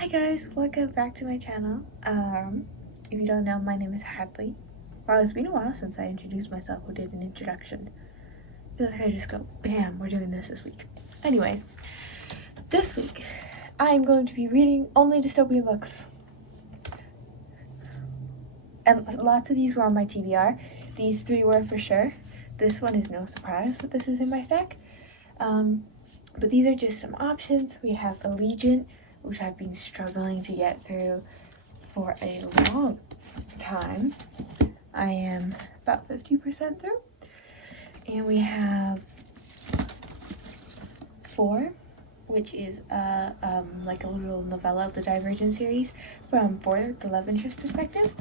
Hi guys, welcome back to my channel. If you don't know, my name is Hadley. Well, it's been a while since I introduced myself or did an introduction. I feel like I just go, bam, we're doing this week. Anyways, this week I am going to be reading only dystopian books. And lots of these were on my TBR. These three were for sure. This one is no surprise that this is in my stack. But these are just some options. We have Allegiant, which I've been struggling to get through for a long time. I am about 50% through. And we have 4, which is like a little novella of the Divergent series from 4, the love interest perspective.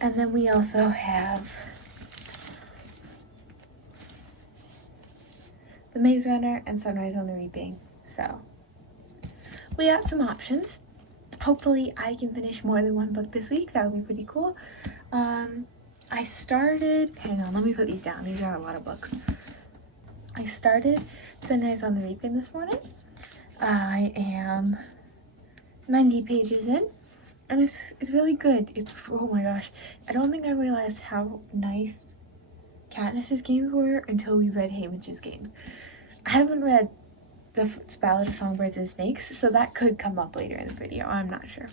And then we also have The Maze Runner and Sunrise on the Reaping. So we got some options. Hopefully I can finish more than one book this week. That would be pretty cool. I started, hang on, let me put these down. These are a lot of books. I started Sunrise on the Reaping this morning. I am 90 pages in, and it's really good. It's, oh my gosh, I don't think I realized how nice Katniss's games were until we read Haymitch's games. I haven't read the Ballad of Songbirds and Snakes, so that could come up later in the video. I'm not sure.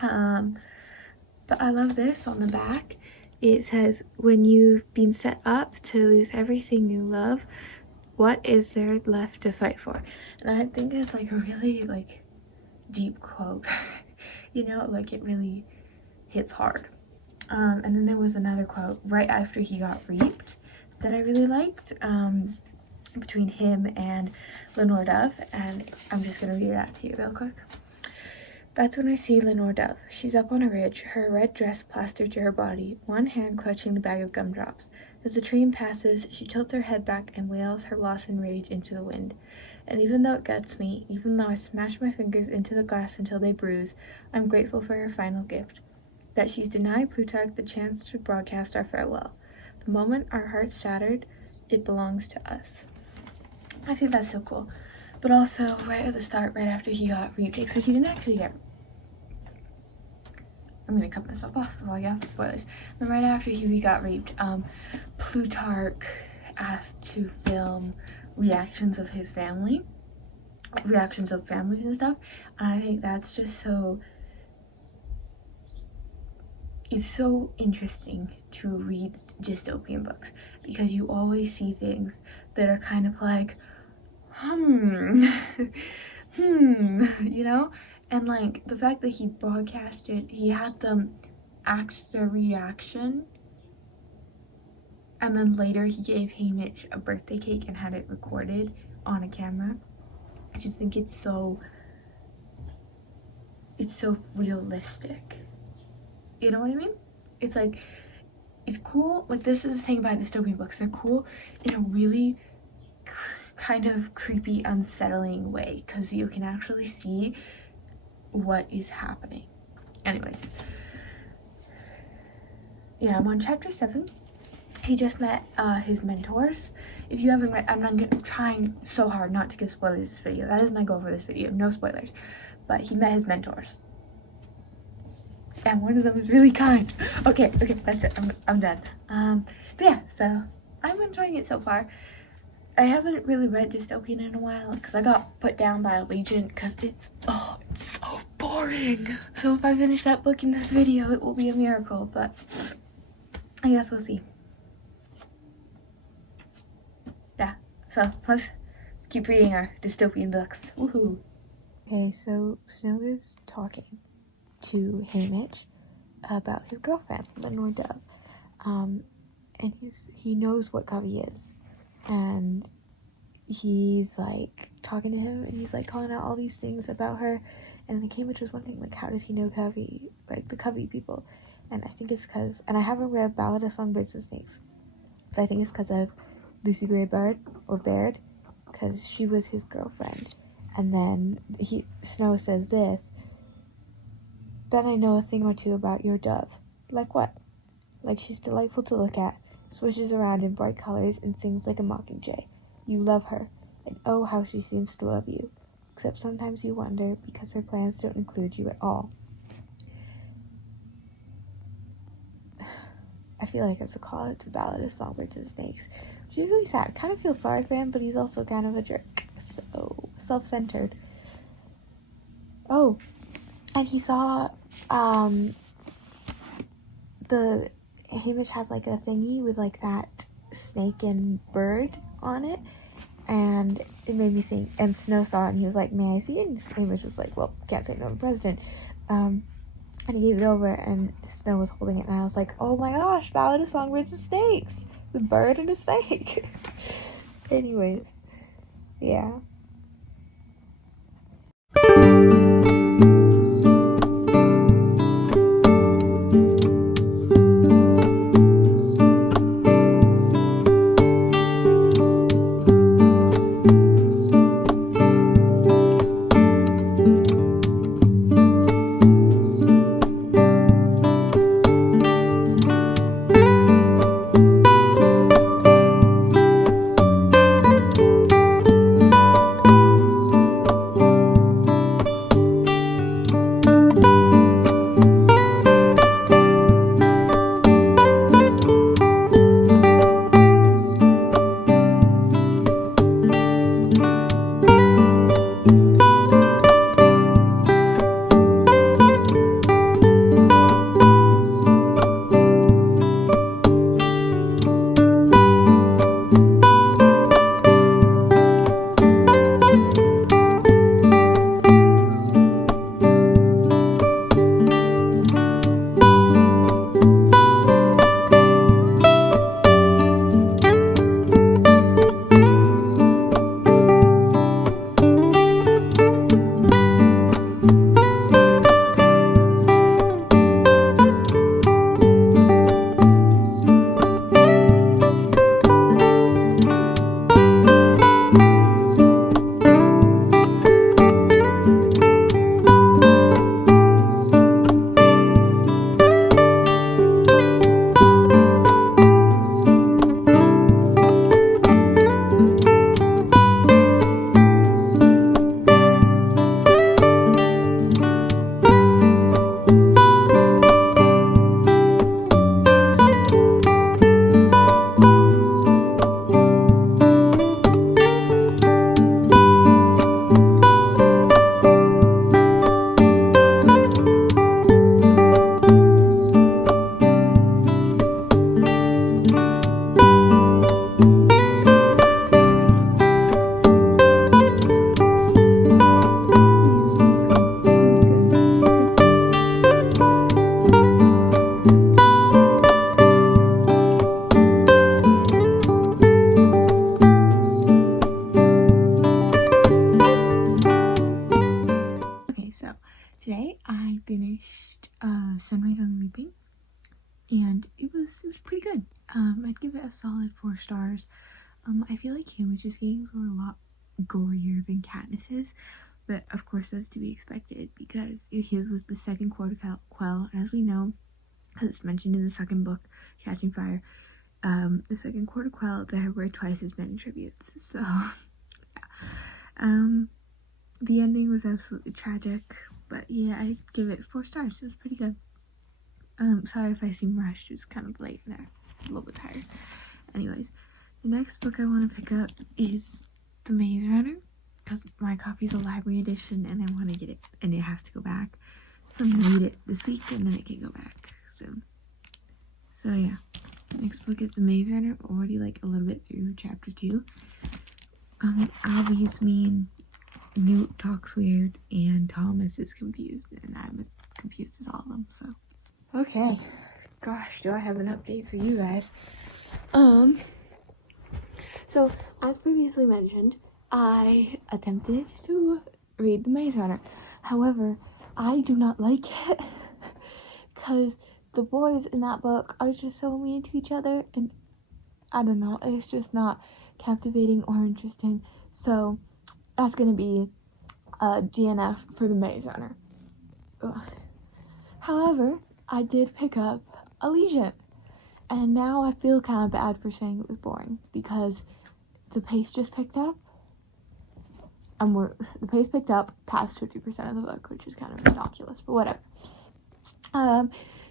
But I love this on the back. It says, when you've been set up to lose everything you love, what is there left to fight for? And I think it's like a really like deep quote. You know, like it really hits hard. And then there was another quote right after he got reaped that I really liked, between him and Lenore Dove, and I'm just gonna read it out to you real quick. That's when I see Lenore Dove. She's up on a ridge, her red dress plastered to her body, one hand clutching the bag of gumdrops. As the train passes, she tilts her head back and wails her loss and rage into the wind. And even though it guts me, even though I smash my fingers into the glass until they bruise, I'm grateful for her final gift. That she's denied Plutarch the chance to broadcast our farewell. The moment our hearts shattered, it belongs to us. I think that's so cool. But also, right at the start, right after he got reaped, except he didn't actually get... I'm gonna cut myself off before I get spoilers. Then right after he got reaped, Plutarch asked to film reactions of his family. Reactions of families and stuff. And I think that's just so... It's so interesting to read dystopian books because you always see things that are kind of like, you know? And like the fact that he broadcasted, he had them act their reaction, and then later he gave Haymitch a birthday cake and had it recorded on a camera. I just think it's so realistic. You know what I mean? It's like, it's cool. Like, this is the thing about dystopian books. They're cool in a really kind of creepy, unsettling way because you can actually see what is happening. Anyways. Yeah, I'm on chapter 7. He just met his mentors. If you haven't read, I'm trying so hard not to give spoilers this video. That is my goal for this video. No spoilers. But he met his mentors. And one of them is really kind. Okay, that's it. I'm done. But yeah, so I'm enjoying it so far. I haven't really read dystopian in a while because I got put down by Allegiant because it's so boring. So if I finish that book in this video, it will be a miracle. But I guess we'll see. Yeah. So let's keep reading our dystopian books. Woohoo! Okay, so Snow is talking to Haymitch about his girlfriend, Lenore Dove. And he knows what Covey is. And he's like talking to him and he's like calling out all these things about her. And the Haymitch was wondering, like, how does he know Covey, like the Covey people? And I think it's because, and I haven't read Ballad of Songbirds and Snakes, but I think it's because of Lucy Gray Baird, because she was his girlfriend. And then Snow says this, bet I know a thing or two about your dove. Like what? Like she's delightful to look at, swishes around in bright colors, and sings like a mockingjay. You love her, and oh, how she seems to love you. except sometimes you wonder because their plans don't include you at all. I feel like it's a call to Ballad of Songbirds and Snakes, which is really sad. I kind of feel sorry for him, but he's also kind of a jerk, so self-centered. Oh, and he saw, Hamish has like a thingy with like that snake and bird on it, and it made me think, and Snow saw it and he was like, may I see it? And Hamish was like, well, can't say no to the president. And he gave it over, and Snow was holding it, and I was like, oh my gosh, Ballad of Songbirds and Snakes! The bird and a snake! Anyways, yeah. Today I finished Sunrise on the Looping, and it was pretty good. I'd give it a solid 4 stars. I feel like Hamish's games were a lot gorier than Katniss's, but of course that's to be expected because his was the second quarter quell, and as we know, as it's mentioned in the second book, Catching Fire, the second quarter quell, there were twice as many tributes, so yeah. The ending was absolutely tragic, but yeah, I'd give it 4 stars. It was pretty good. Sorry if I seem rushed, it was kind of late and I'm a little bit tired. Anyways, the next book I want to pick up is The Maze Runner, because my copy's a library edition and I want to get it, and it has to go back. So I'm going to read it this week and then it can go back soon. So yeah, next book is The Maze Runner. Already like a little bit through chapter 2. Albie's mean, Newt talks weird, and Thomas is confused, and I'm as confused as all of them, so. Okay, gosh, do I have an update for you guys. So, as previously mentioned, I attempted to read The Maze Runner. However, I do not like it, because the boys in that book are just so mean to each other, and I don't know, it's just not captivating or interesting, so that's gonna be DNF for The Maze Runner. Ugh. However, I did pick up Allegiant, and now I feel kind of bad for saying it was boring, because the pace just picked up. the pace picked up past 50% of the book, which is kind of ridiculous, but whatever.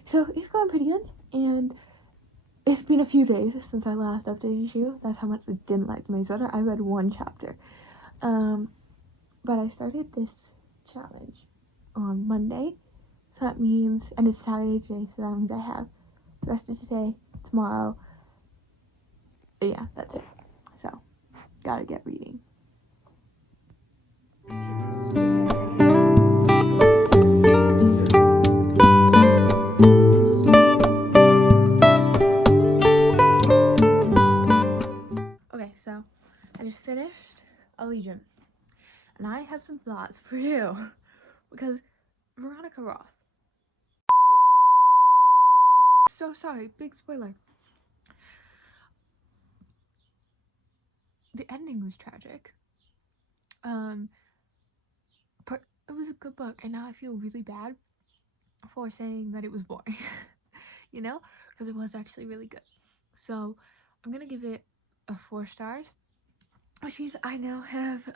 So it's going pretty good, and it's been a few days since I last updated you. That's how much I didn't like The Maze Runner. I read one chapter. But I started this challenge on Monday, so that means, and it's Saturday today, so that means I have the rest of today, tomorrow. Yeah, that's it. So, gotta get reading. Okay, so I just finished Allegiant, and I have some thoughts for you, because Veronica Roth. So sorry, big spoiler. The ending was tragic. But it was a good book, and now I feel really bad for saying that it was boring. You know, because it was actually really good. So I'm gonna give it a 4 stars, which means I now have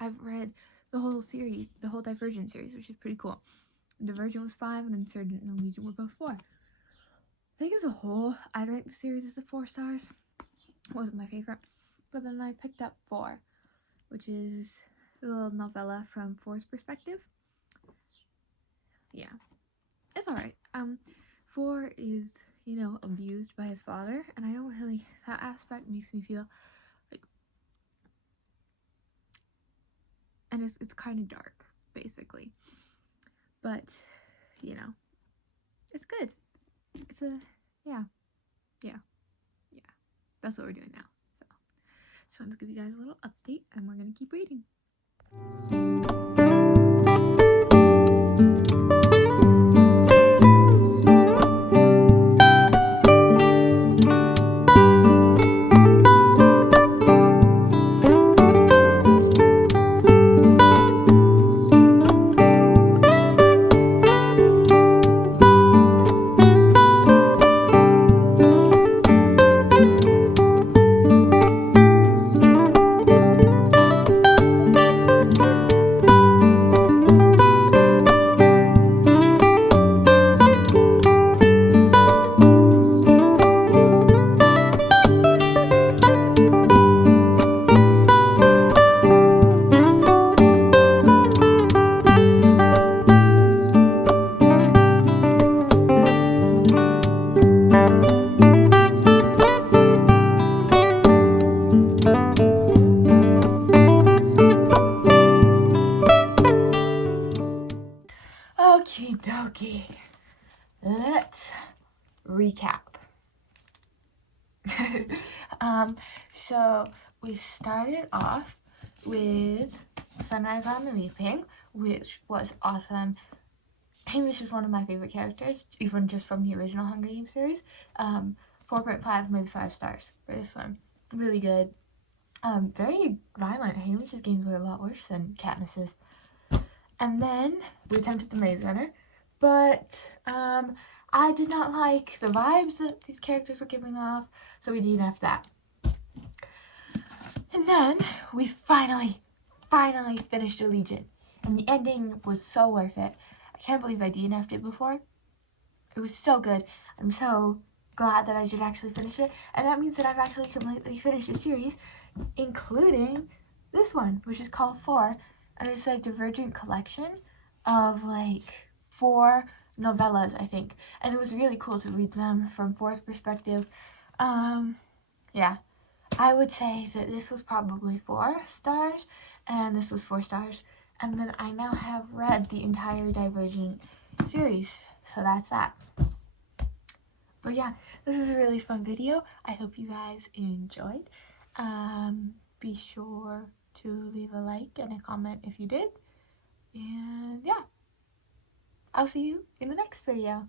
I've read the whole series, the whole Divergent series, which is pretty cool. Divergent was 5, and Insurgent and Legion were both 4. I think as a whole, I'd rank the series as a 4 stars. It wasn't my favorite, but then I picked up 4, which is the little novella from 4's perspective. Yeah, it's alright. 4 is, you know, abused by his father, and I don't really, that aspect makes me feel like, and it's kind of dark, basically, but, you know, it's good. It's yeah, that's what we're doing now. So, just wanted to give you guys a little update, and we're gonna keep reading. Okie dokie. Let's recap. So we started off with Sunrise on the Reaping, which was awesome. Hamish is one of my favorite characters, even just from the original Hunger Games series. 4.5, maybe 5 stars for this one. Really good. Very violent. Hamish's games were a lot worse than Katniss's. And then we attempted The Maze Runner, but I did not like the vibes that these characters were giving off, so we DNF'd that. And then we finally finished Allegiant, and the ending was so worth it. I can't believe I DNF'd it before. It was so good. I'm so glad that I did actually finish it, and that means that I've actually completely finished the series, including this one, which is called 4. And it's a Divergent collection of like 4 novellas, I think. And it was really cool to read them from 4's perspective. Yeah. I would say that this was probably 4 stars, and this was 4 stars. And then I now have read the entire Divergent series. So that's that. But yeah, this is a really fun video. I hope you guys enjoyed. Be sure to leave a like and a comment if you did, and yeah, I'll see you in the next video.